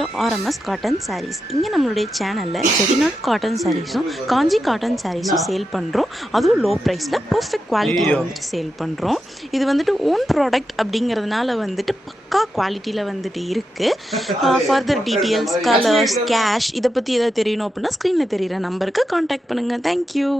To RMS cotton saris. இங்கே நம்மளுடைய சேனலில் செட்டிநாடு காட்டன் சாரீஸும் காஞ்சி காட்டன் சாரீஸும் சேல் பண்ணுறோம். அதுவும் லோ ப்ரைஸில் பர்ஃபெக்ட் குவாலிட்டியில் வந்துட்டு சேல் பண்ணுறோம். இது வந்துட்டு ஓன் ப்ராடக்ட் அப்படிங்கிறதுனால வந்துட்டு பக்கா குவாலிட்டியில் வந்துட்டு இருக்குது. ஃபர்தர் டீட்டெயில்ஸ், கலர்ஸ், கேஷ் இதை பற்றி எதாவது தெரியணும் அப்படின்னா ஸ்க்ரீனில் தெரிகிற நம்பருக்கு காண்டாக்ட் பண்ணுங்கள். தேங்க்யூ.